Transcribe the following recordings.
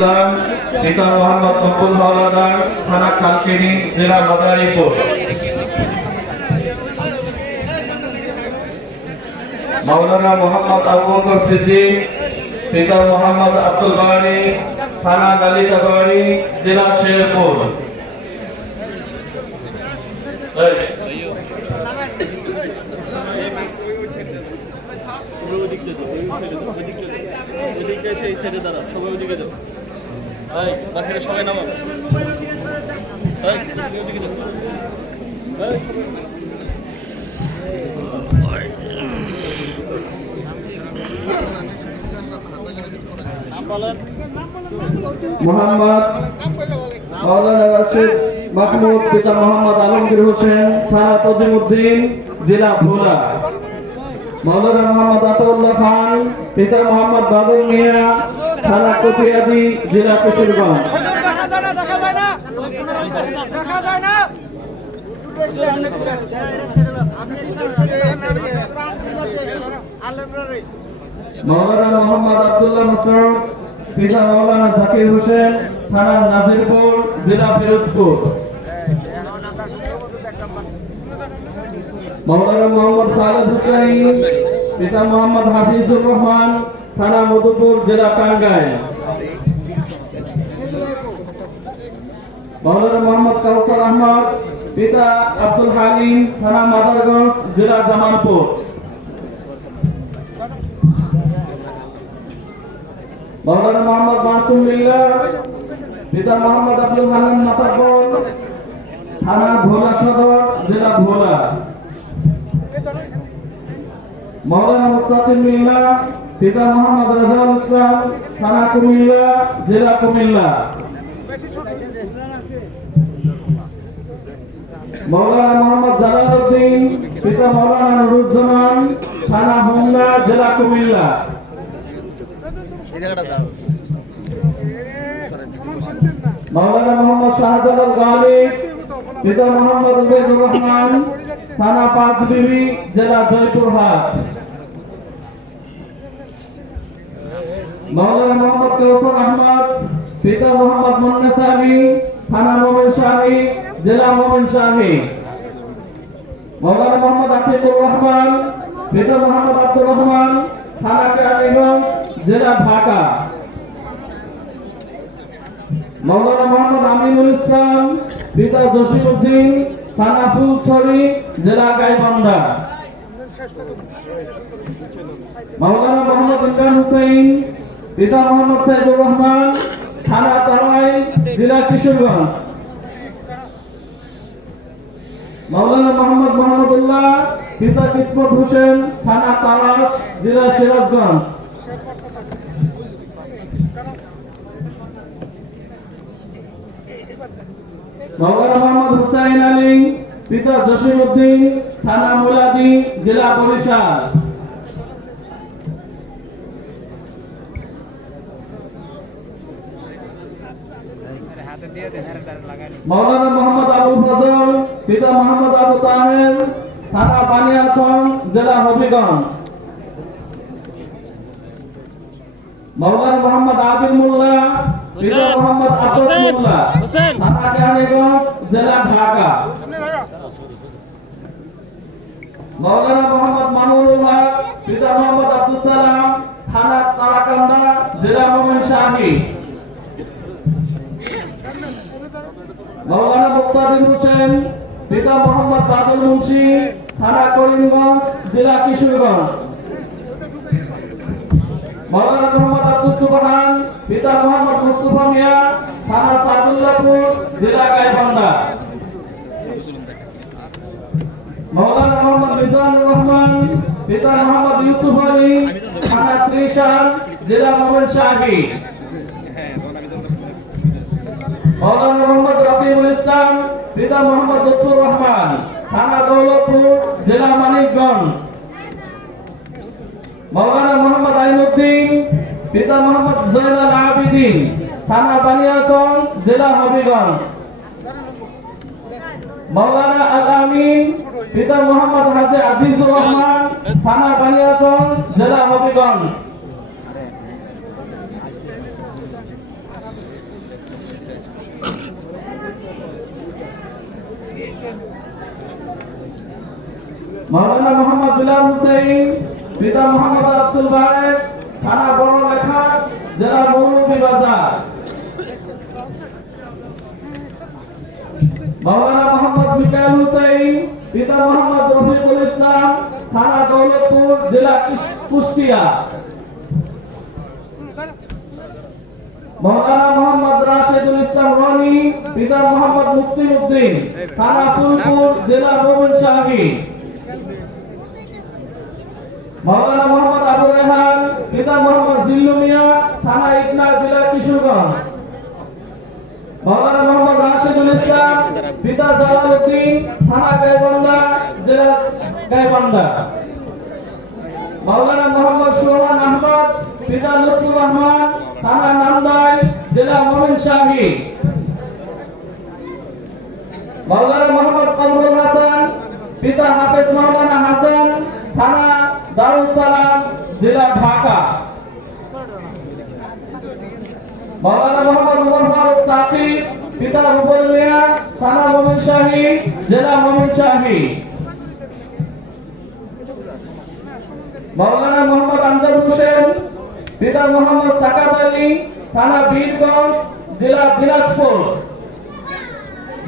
ইসলাম, পিতা মোহাম্মদ মকবুল হাওলাদার, থানা কালকিনি, জেলা মাদারীপুর। মাওলানা মোহাম্মদ আবু বকর সিদ্দিক, পিতা মোহাম্মদ আব্দুল বারী, থানা গালিতাবাড়ি, জেলা শেরপুর। সবাই নামো। মোহাম্মদ মাওলানা রাশিদ মাহমুদ, পিতা মোহাম্মদ আলমগীর হোসেন, থানা তজিমউদ্দিন, জেলা ভোলা। মাওলানা মোহাম্মদ আতাউল্লাহ খান, পিতা মোহাম্মদ বাদল মিয়া, থানা কটিয়াদি, জেলা কিশোরগঞ্জ। মাওলানা মোহাম্মদ আব্দুল্লাহ মাসউদ, পিতা মাওলানা জাকির হোসেন, থানা নাজিরপুর, জেলা ফিরোজপুর। মাওলানা মোহাম্মদ খালেদ হুসাইন, পিতা মোহাম্মদ হাফিজুর রহমান, থানা মধুপুর, জেলা টাঙ্গাইল। মাওলানা মোহাম্মদ কাউসার আহমদ, পিতা আব্দুল হালিম, থানা মাদারগঞ্জ, জেলা জামালপুর। মাওলানা মোহাম্মদ মাসুম মিল্লাহ, পিতা মোহাম্মদ আব্দুল হালিম মাতাব্বর, থানা ভোলা সদর, জেলা ভোলা। মাওলানা মুস্তাকিম মিল্লাহ, পিতা মোহাম্মদ রাজাউল ইসলাম, থানা কুমিল্লা, জেলা কুমিল্লা। মাওলানা মোহাম্মদ জালালউদ্দিন, পিতা মাওলানা নুরুজ্জামান, থানা হোমনা, জেলা কুমিল্লা। মাওলানা মোহাম্মদ শাহজালাল গালিব, পিতা মোহাম্মদ উবাইদুর রহমান, থানা পাঁচবিবি, জেলা জয়পুরহাট। মাওলানা মোহাম্মদ কাউসার আহমদ, পিতা মোহাম্মদ মুন্নাসাবি, থানা ময়মনসিংহ, জেলা ময়মনসিংহ। মাওলানা মোহাম্মদ আতিকুর রহমান, পিতা মোহাম্মদ আব্দুর রহমান, থানা কেরানীগঞ্জ, জেলা ঢাকা। মাওলানা মোহাম্মদ আমিনুল ইসলাম, পিতা জসিমউদ্দিন, থানা ফুলছড়ি, জেলা গাইবান্ধা। মাওলানা মোহাম্মদ ইমরান হুসাইন, পিতা মোহাম্মদ সাইদুর রহমান, থানা তারাই, জেলা কিশোরগঞ্জ। মাওলানা মোহাম্মদ মোহাম্মদুল্লাহ, পিতা কিসমত হোসেন, থানা তারাস, জেলা সিরাজগঞ্জ। মাওলানা মোহাম্মদ হুসাইন আলী, পিতা জসিমউদ্দিন, থানা মুলাদি, জেলা বরিশাল। মাওলানা মোহাম্মদ আবু ফজল, পিতা মোহাম্মদ আবু তাহের, থানা বানিয়াচং, জেলা হবিগঞ্জ। মাওলানা মোহাম্মদ আবির মোল্লা, পিতা মোহাম্মদ আতর মোল্লা, থানা কেরানীগঞ্জ, জেলা ঢাকা। মাওলানা মোহাম্মদ মামুনুল হক, পিতা মোহাম্মদ আব্দুল সালাম, থানা তারাকান্দা, জেলা ময়মনসিংহ। মাওলানা মুক্তাদির হোসেন, পিতা মোহাম্মদ বাদল মুন্সি, থানা করিমগঞ্জ, জেলা কিশোরগঞ্জ। মাওলানা মোহাম্মদ আব্দুল সুবহান, পিতা মোহাম্মদ মুস্তাফা মিয়া, থানা সাদুল্লাহপুর, জেলা গাইবান্ধা। মাওলানা মোহাম্মদ মিজানুর রহমান, পিতা মোহাম্মদ ইউসুফ আলী, থানা ত্রিশাল, জেলা ময়মনসিংহ। মাওলানা মোহাম্মদ রফিকুল ইসলাম, পিতা মোহাম্মদ লুৎফুর রহমান, থানা দৌলতপুর, জেলা মানিকগঞ্জ। মাওলানা মোহাম্মদ আইনুদ্দিন, পিতা মোহাম্মদ জয়নাল আবেদিন, থানা বানিয়াচং, জেলা হবিগঞ্জ। মাওলানা আল আমিন, পিতা মোহাম্মদ হাজী আজিজুর রহমান, থানা বানিয়াচং, জেলা হবিগঞ্জ। মাওলানা মোহাম্মদ বিলাল হুসাইন পিতা মোহাম্মদ আব্দুল বারেক থানা বড়লেখা জেলা মৌলভীবাজার। মাওলানা মোহাম্মদ মিকাইল হুসাইন পিতা মোহাম্মদ রফিকুল ইসলাম থানা দৌলতপুর জেলা কুষ্টিয়া। মাওলানা মোহাম্মদ রাশেদুল ইসলাম রনি পিতা মোহাম্মদ মুসলিম উদ্দিন থানা ফুলপুর জেলা ময়মনসিংহ। মাওলানা মোহাম্মদ আবু রেহান পিতা মোহাম্মদ জিল্লু মিয়া থানা ইটনা জেলা কিশোরগঞ্জ। মাওলানা মোহাম্মদ রাশেদুল ইসলাম পিতা জালালউদ্দিন থানা গাইবান্ধা জেলা গাইবান্ধা। মাওলানা মোহাম্মদ সোহান আহমদ পিতা লুৎফুর রহমান থানা নান্দাইল জেলা ময়মনসিংহ। মাওলানা মোহাম্মদ কামরুল হাসান পিতা হাফেজ মাওলানা হাসান থানা দারুস সালাম জেলা ঢাকা। মাওলানা মোহাম্মদ উমর ফারুক সাকিব পিতা রুবেল মিয়া থানা ময়মনসিংহ জেলা ময়মনসিংহ। মাওলানা মোহাম্মদ আমজাদ হোসেন পিতা মোহাম্মদ সাকাত আলী থানা বীরগঞ্জ জেলা দিনাজপুর।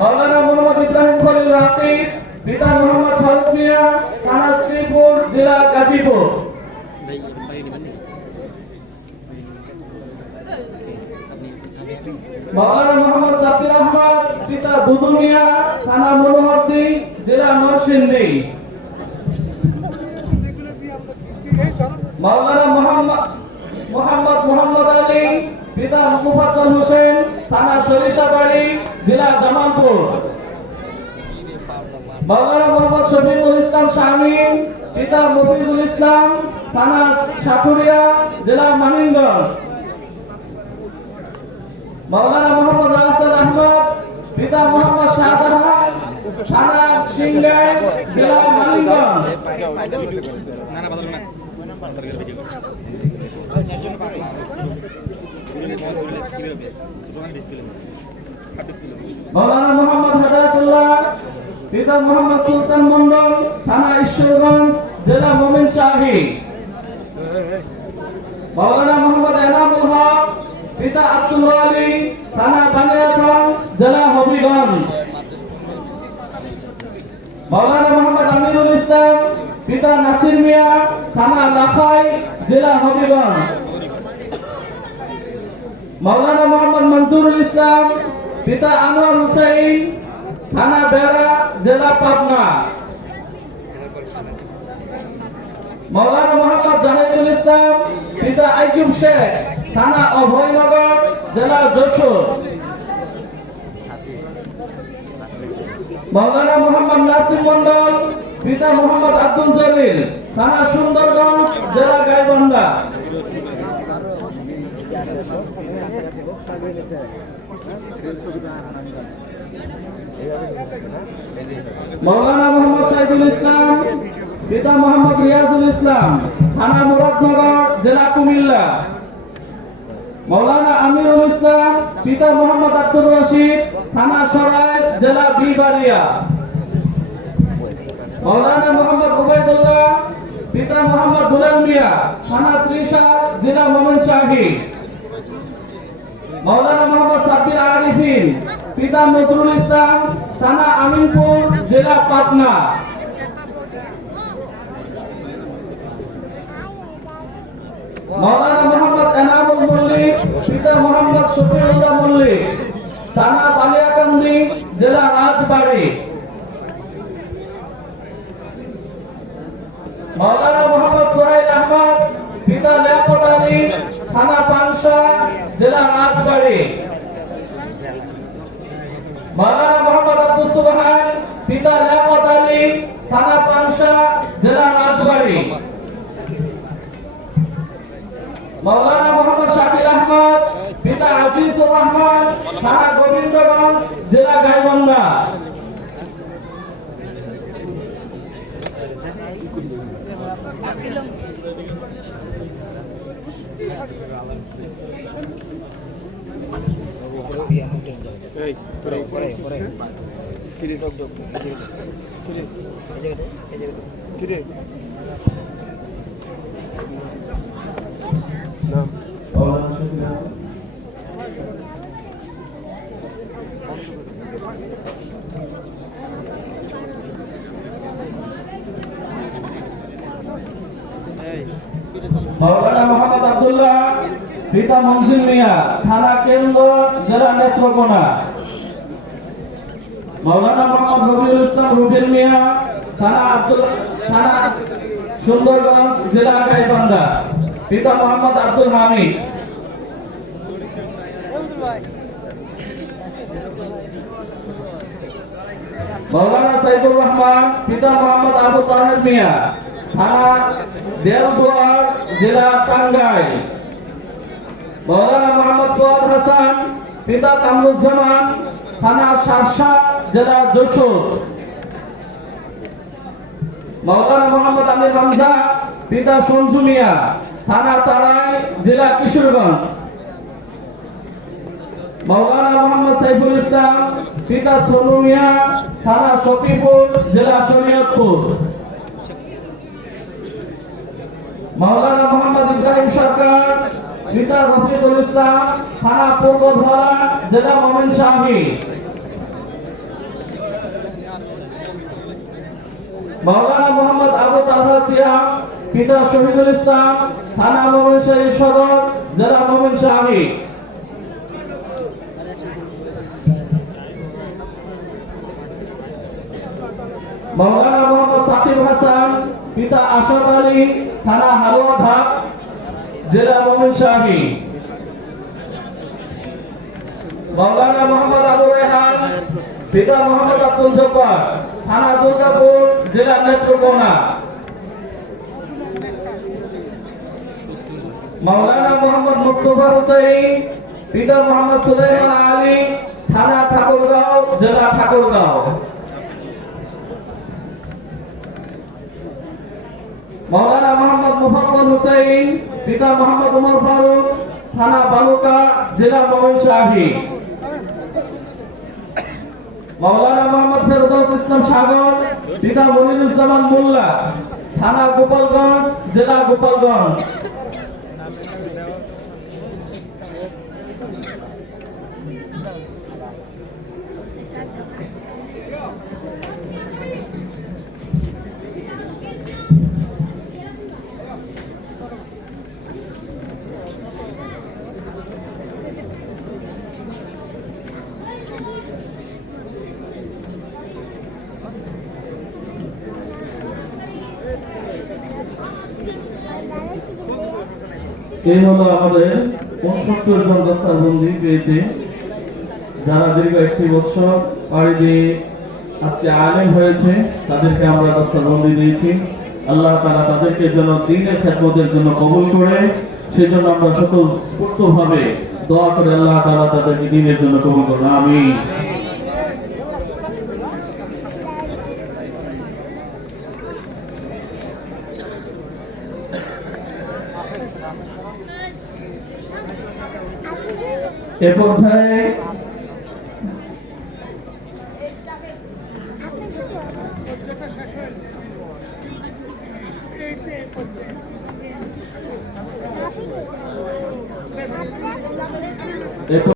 মাওলানা মোহাম্মদ ইব্রাহিম খলিল রাকিব পিতা মোহাম্মদ ফারুক মিয়া থানা শ্রীপুর জেলা গাজীপুর। মাওলানা মোহাম্মদ সাব্বির আহমদ পিতা দুদু মিয়া থানা মনোহরদী জেলা নরসিংদী। মাওলানা মোহাম্মদ আলী পিতা মুফাজ্জল হোসেন থানা সরিষাবাড়ি জেলা জামালপুর। মাওলানা মোহাম্মদ শফিকুল ইসলাম শামীম পিতা মফিজুল ইসলাম থানা সাটুরিয়া জেলা মানিকগঞ্জ। মাওলানা মোহাম্মদ রাসেল আহমদ পিতা মোহাম্মদ শাহজাহান থানা সিংগাই জেলা মানিকগঞ্জ। মাওলানা মোহাম্মদ হেদায়েতুল্লাহ পিতা মোহাম্মদ সুলতান মন্ডল থানা ঈশ্বরগঞ্জ জেলা ময়মনসিংহ। মাওলানা মোহাম্মদ এনামুল হক পিতা আব্দুল ওয়ালি থানা বানিয়াচং জেলা হবিগঞ্জ। মাওলানা মোহাম্মদ আমিনুল ইসলাম পিতা নাসির মিয়া থানা লাখাই জেলা হবিগঞ্জ। মাওলানা মোহাম্মদ মনসুরুল ইসলাম পিতা আনোয়ার হুসাইন থানা বেড়া জেলা পাবনা। মাওলানা মোহাম্মদ জাহিদুল ইসলাম পিতা আইয়ুব শেখ থানা অভয়নগর জেলা যশোর। মাওলানা মোহাম্মদ নাসির মন্ডল পিতা মোহাম্মদ আব্দুল জলিল থানা সুন্দরগঞ্জ জেলা গাইবান্ধা। মাওলানা মোহাম্মদ সাইদুল ইসলাম পিতা মোহাম্মদ রিয়াজুল ইসলাম থানা মুরাদনগর জেলা কুমিল্লা। মাওলানা আমিরুল ইসলাম পিতা মোহাম্মদ আব্দুর রশিদ থানা সরাই জেলা বিবাড়িয়া। মাওলানা মোহাম্মদ উবাইদুল্লাহ পিতা মোহাম্মদ দুলাল মিয়া থানা ত্রিশাল জেলা ময়মনসিংহ। মাওলানা মোহাম্মদ সাব্বির আরিফিন পিতা নজরুল ইসলাম থানা আমিনপুর জেলা পাটনা। মাওলানা মোহাম্মদ এনামুল মল্লিক পিতা মোহাম্মদ শফিউল্লাহ মল্লিক থানা বালিয়াকান্দি জেলা রাজবাড়ী। মাওলানা মোহাম্মদ সোহেল আহমদ পিতা লিয়াকত আলী থানা পাংশা জেলা রাজবাড়ী। মাওলানা মোহাম্মদ আব্দুস সুবহান পিতা লিয়াকত আলী থানা পাংশা জেলা রাজবাড়ী। মাওলানা মোহাম্মদ শাকিল আহমদ পিতা আজিজুর রহমান থানা গোবিন্দগঞ্জ জেলা গাইবান্ধা। এই পরে মাওলানা মোহাম্মদ আব্দুল্লাহ পিতা মনজিল মিয়া থানা কেন্দ্র জেলা নেত্রকোনা। মাওলানা মোহাম্মদ রবিউল ইসলাম রুবেল মিয়া থানা সুন্দরগঞ্জ জেলা গাইবান্ধা। পিতা মোহাম্মদ আব্দুল হামিদ। মাওলানা সাইদুর রহমান পিতা মোহাম্মদ আবু তাহের মিয়া থানা দেওদুয়ার জেলা টাঙ্গাইল। মাওলানা মোহাম্মদ ফুয়াদ হাসান পিতা কামরুজ্জামান থানা শার্শা জেলা যশোর। মাওলানা মোহাম্মদ আমির হামজা পিতা সঞ্জু মিয়া থানা তারাই জেলা কিশোরগঞ্জ। মাওলানা মোহাম্মদ সাইফুল ইসলাম পিতা ছনু মিয়া থানা সখীপুর জেলা শরীয়তপুর। মাওলানা মোহাম্মদ ইব্রাহিম সরকার পিতা রফিকুল ইসলাম থানা পূর্বধরা জেলা ময়মনসিংহ। মাওলানা মোহাম্মদ আবু তালহা সিয়াম পিতা শহীদুল ইসলাম থানা ময়মনসিংহ সদর জেলা ময়মনসিংহ। মাওলানা মোহাম্মদ সাকিব হাসান পিতা আশাদ আলী থানা হালুয়াঘাট জেলা ময়মনসিংহ। মাওলানা মোহাম্মদ আবু রেহান পিতা মোহাম্মদ আব্দুল জব্বার থানা দুর্গাপুর জেলা নেত্রকোনা। মাওলানা মোহাম্মদ মুস্তফা হুসাইন পিতা মোহাম্মদ সুলাইমান আলী থানা ঠাকুরগাঁও জেলা ঠাকুরগাঁও। মাওলানা মোহাম্মদ মুহাম্মদ হুসাইন পিতা মোহাম্মদ উমর ফারুক থানা বালুকা জেলা ময়মনসিংহ। মাওলানা মোহাম্মদ ফেরদৌস ইসলাম সাগর পিতা মনিরুজ্জামান মোল্লা থানা গোপালগঞ্জ জেলা গোপালগঞ্জ। এই হলো আমাদের ৬৫ জন দস্তারবন্দি পেয়েছে, যারা দীর্ঘ ১ বছর পাড়ি দিয়ে আজকে আলেম হয়েছে, তাদেরকে আমরা দস্তারবন্দি দিয়েছি। আল্লাহ তাআলা তাদেরকে যেন দ্বীনের খেদমতের জন্য কবুল করে, সেজন্য আমরা সকল স্ফূর্তভাবে দোয়া করে আল্লাহ তাআলা তাদেরকে দ্বীনের জন্য কবুল করুন, আমিন। এ পর্যায়ে